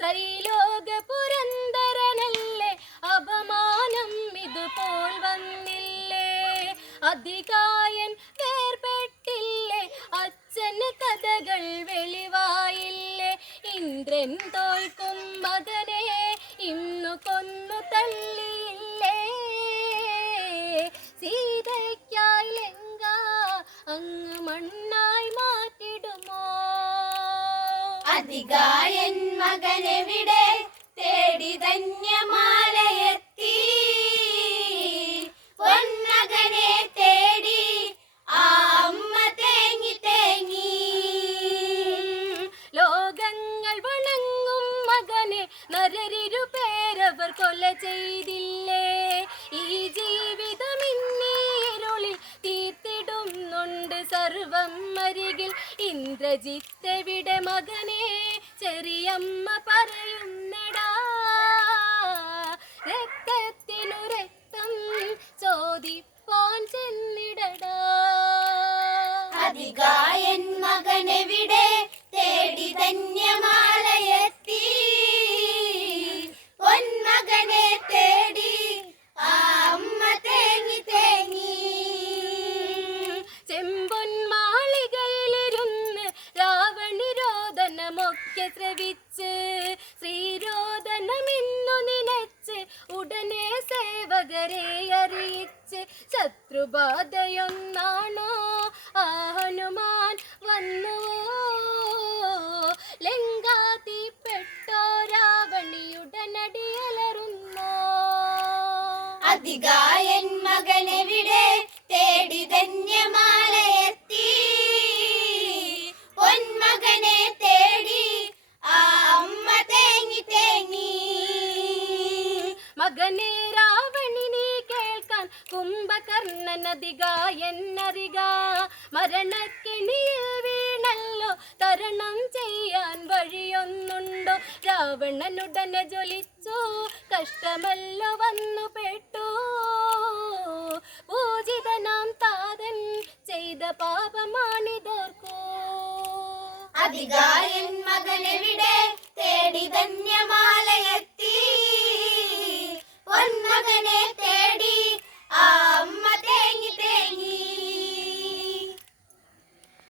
ത്രൈലോക പുരന്തരനല്ലേ അപമാനം ഇതുപോൽ വന്നില്ലേ? അധികായൻ വേർപെട്ടില്ലേ? അച്ഛന് കഥകൾ വെളിവായില്ലേ? ഇന്ദ്രൻ തോൽക്കും മകനെ ഇന്നു കൊന്നു തള്ളിയില്ലേ? സീതയ്ക്കായി ലങ്ക അങ്ങ് മണ്ണായി മാറ്റിടുമോ? അധികായൻ മകനെവിടെ നരരിരു പേരവർ കൊല ചെയ്തില്ലേ? ഈ ജീവിതം ഇന്നീരുളിൽ തീർത്തിടുന്നുണ്ട് സർവം അരികിൽ. ഇന്ദ്രജിത്തെവിടെ മകനെ? ചെറിയമ്മ പറയുന്നടാ. രക്തത്തിനു രക്തം ചോദിപ്പോൻ ചെന്നിടടാ. അധികായൻ മകനെവിടെ? തേടി ധന്യമാലയെത്തി ശ്രവിച്ച് ശ്രീരോധനമിന്നു നിനച്ച് ഉടനെ സേവകരെ അറിയിച്ച് ശത്രുബാധയൊന്നാണോ? ആ ഹനുമാൻ വന്നുവോ? ലങ്കാതിപ്പെട്ടോ രാവണിയുടനടിയലറുന്നോ അധികായൻ മകനെവിടെ? തേടി ധന്യമാലയെത്തി കുംഭകർണനധിക എന്നറിക മരണക്കിണിയിൽ വീണല്ലോ തരണം ചെയ്യാൻ വഴിയൊന്നുണ്ടോ? രാവണനുടനെ ജ്വലിച്ചു കഷ്ടമല്ലോ വന്നു പെട്ടു. പൂജിതനാം താതൻ ചെയ്ത പാപമാണിതോർക്കൂ. അധികായൻ മകനെവിടെ